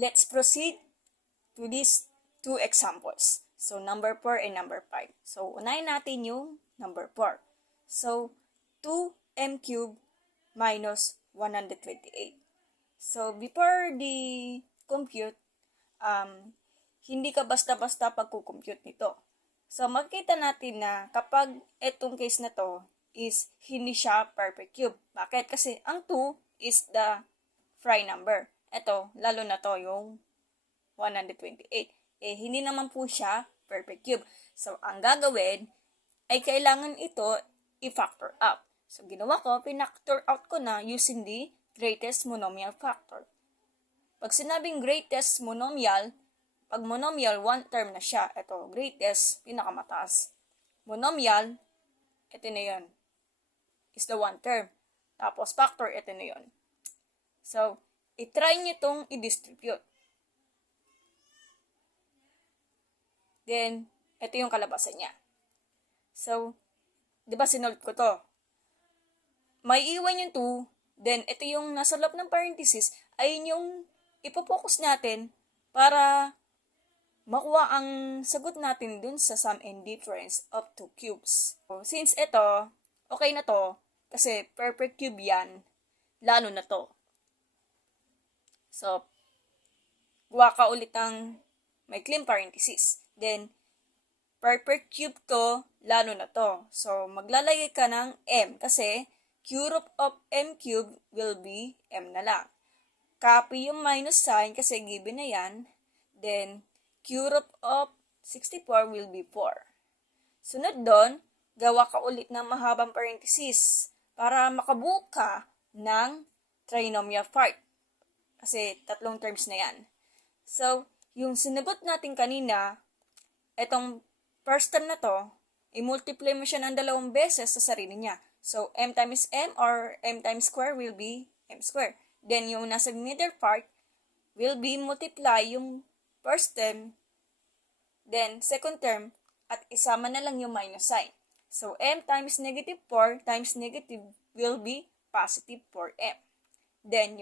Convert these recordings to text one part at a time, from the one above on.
let's proceed to these two examples. So, number 4 and number 5. So, unahin natin yung number 4. So, 2m cubed minus 128. So, before the compute, hindi ka basta-basta pagkukompute nito. So, makikita natin na kapag itong case na to is hindi siya perfect cube. Bakit? Kasi ang 2 is the prime number. Ito, lalo na to yung 128. Hindi naman po siya perfect cube. So, ang gagawin ay kailangan ito i-factor out. So, ginawa ko, pinactor out ko na using the greatest monomial factor. Pag sinabing greatest monomial, pag monomial, one term na siya. Ito, greatest, pinakamataas. Monomial, ito na yun. Is the one term. Tapos, factor, ito na yun. So, i-try nyo itong i-distribute. Then, ito yung kalabasan niya. So, di ba sinolve ko to? May iwan yung 2, then ito yung nasa loob ng parenthesis, ay yung ipopokus natin para makuha ang sagot natin dun sa sum and difference of 2 cubes. So, since ito, okay na to, kasi perfect cube yan, lalo na to. So, gawa ka ulit ng may clean parenthesis. Then, perfect cube to, lalo na to. So, maglalagay ka ng m kasi q root of m cube will be m na lang. Copy yung minus sign kasi given na yan. Then, q root of 64 will be 4. Sunod doon, gawa ka ulit ng mahabang parenthesis para makabuo ka ng trinomial part. Kasi tatlong terms na yan. So, yung sinagot natin kanina, etong first term na to, i-multiply mo siya ng 2 beses sa sarili niya. So, m times m or m times square will be m square. Then, yung nasa middle part will be multiply yung first term, then second term, at isama na lang yung minus sign. So, m times negative 4 times negative will be positive 4m. Then,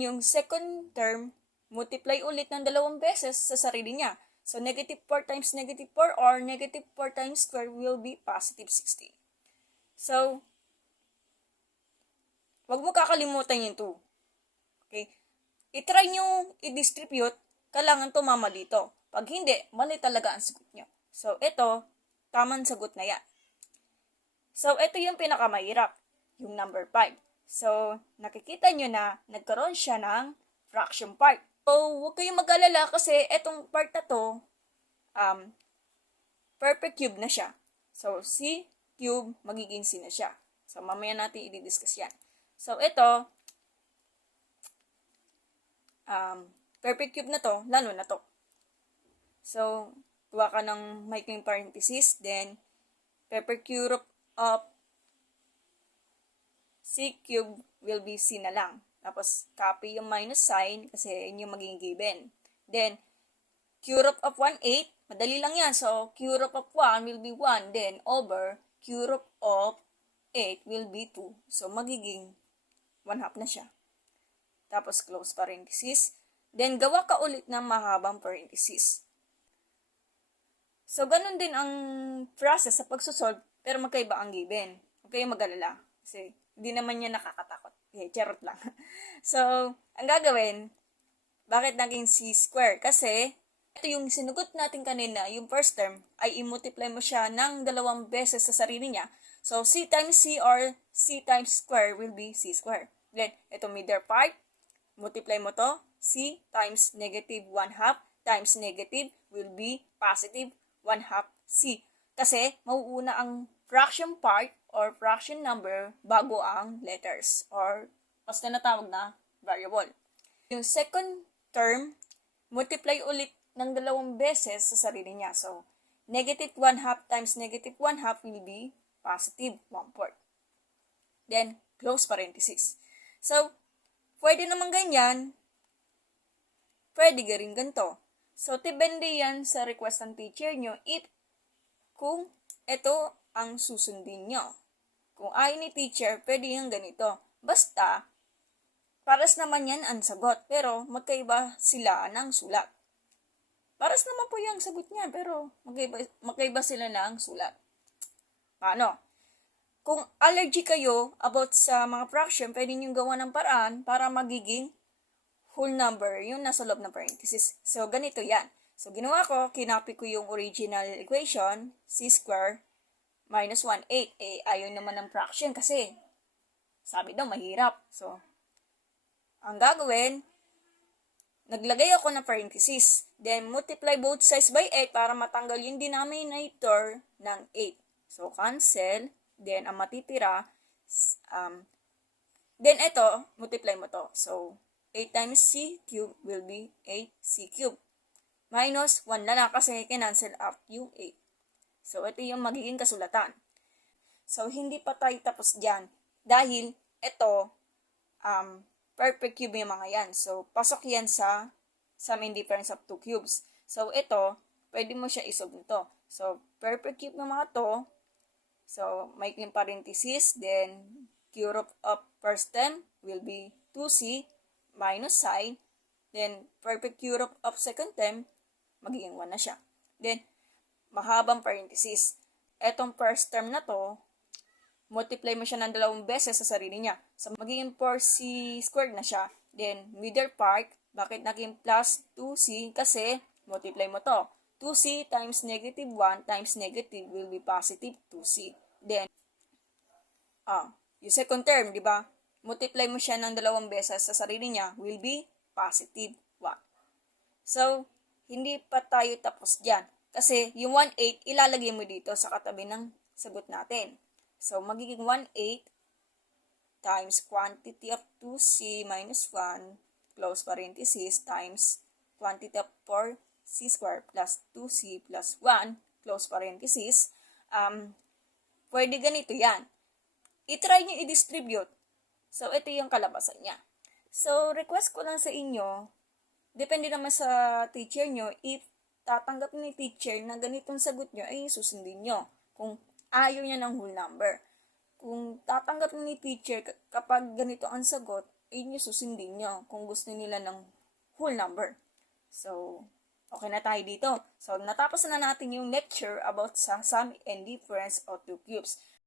yung second term, multiply ulit ng 2 beses sa sarili niya. So, negative 4 times negative 4 or negative 4 times square will be positive 16. So, wag mo kakalimutan yung 2. Okay? I-try nyo i-distribute, kailangan tumama dito. Pag hindi, mali talaga ang sagot nyo. So, ito, tamang sagot na yan. So, ito yung pinakamahirap, yung number 5. So, nakikita nyo na nagkaroon siya ng fraction part. So, huwag kayong mag-alala kasi itong part na to, perfect cube na siya. So, c cube, magiging c na siya. So, mamaya natin i-discuss yan. So, ito, perfect cube na to, lalo na to. So, gawa ka ng micro parenthesis, then, perfect cube of c cube will be c na lang. Tapos, copy yung minus sign kasi yun yung magiging given. Then, q root of 1, 8. Madali lang yan. So, q root of 1 will be 1. Then, over q root of 8 will be 2. So, magiging 1/2 na siya. Tapos, close parenthesis. Then, gawa ka ulit ng mahabang parenthesis. So, ganun din ang process sa pagsusolve, pero magkaiba ang given. Huwag kayong mag-alala. Kasi, hindi naman niya nakakatakot. Charot lang. So, ang gagawin, bakit naging c square? Kasi, ito yung sinugot natin kanina, yung first term, ay i-multiply mo siya ng 2 beses sa sarili niya. So, c times c or c times square will be c square. Then, ito middle part, multiply mo to, c times negative 1/2 times negative will be positive 1/2 c. Kasi, mauuna ang fraction part or fraction number bago ang letters or mas tinatawag na variable. Yung second term, multiply ulit ng 2 beses sa sarili niya. So, negative 1/2 times negative 1/2 will be positive 1/4. Then, close parenthesis. So, pwede naman ganyan, pwede rin ganito. So, depende yan sa request ng teacher nyo if kung ito ang susundin nyo. Kung ayaw ni teacher, pwede yung ganito. Basta, paras naman yan ang sagot, pero magkaiba sila ng sulat. Paras naman po yung sagot niya, pero magkaiba sila ng sulat. Paano? Kung allergy kayo about sa mga fraction, pwede nyo gawa ng paraan para magiging whole number, yung nasa loob ng parenthesis. So, ganito yan. So, ginawa ko, kinopy ko yung original equation, c square minus 1/8. Ayaw naman ng fraction kasi sabi daw mahirap. So, ang gagawin, naglagay ako ng parenthesis. Then, multiply both sides by 8 para matanggal yung denominator ng 8. So, cancel. Then, ang matitira, then ito, multiply mo to. So, 8 times c cube will be 8c cube. Minus 1 na lang kasi kinancel out yung 8. So, ito yung magiging kasulatan. So, hindi pa tayo tapos dyan. Dahil, ito, perfect cube yung mga yan. So, pasok yan sa sum and difference of two cubes. So, ito, pwede mo siya isolve nito. So, perfect cube ng mga to. So, may parenthesis, then, cube root of first term will be 2c minus sign. Then, perfect cube root of second term, magiging 1 na siya. Then, mahabang parenthesis. Etong first term na to, multiply mo siya ng 2 beses sa sarili niya. So, magiging 4c squared na siya. Then, middle part, bakit naging plus 2c? Kasi, multiply mo to. 2c times negative 1 times negative will be positive 2c. Then, yung second term, di ba? Multiply mo siya ng 2 beses sa sarili niya will be positive 1. So, hindi pa tayo tapos dyan. Kasi, yung 1/8, ilalagay mo dito sa katabi ng sagot natin. So, magiging 1/8 times quantity of 2c minus 1, close parenthesis, times quantity of 4c squared plus 2c plus 1, close parenthesis. Pwede ganito yan. I-try nyo i-distribute. So, ito yung kalabasan niya. So, request ko lang sa inyo, depende naman sa teacher nyo, if tatanggap ni teacher na ganitong sagot nyo, ay susundin nyo. Kung ayaw niya ng whole number. Kung tatanggap ni teacher kapag ganito ang sagot, ay nyo susundin nyo kung gusto nila ng whole number. So, okay na tayo dito. So, natapos na natin yung lecture about sa sum and difference of two cubes.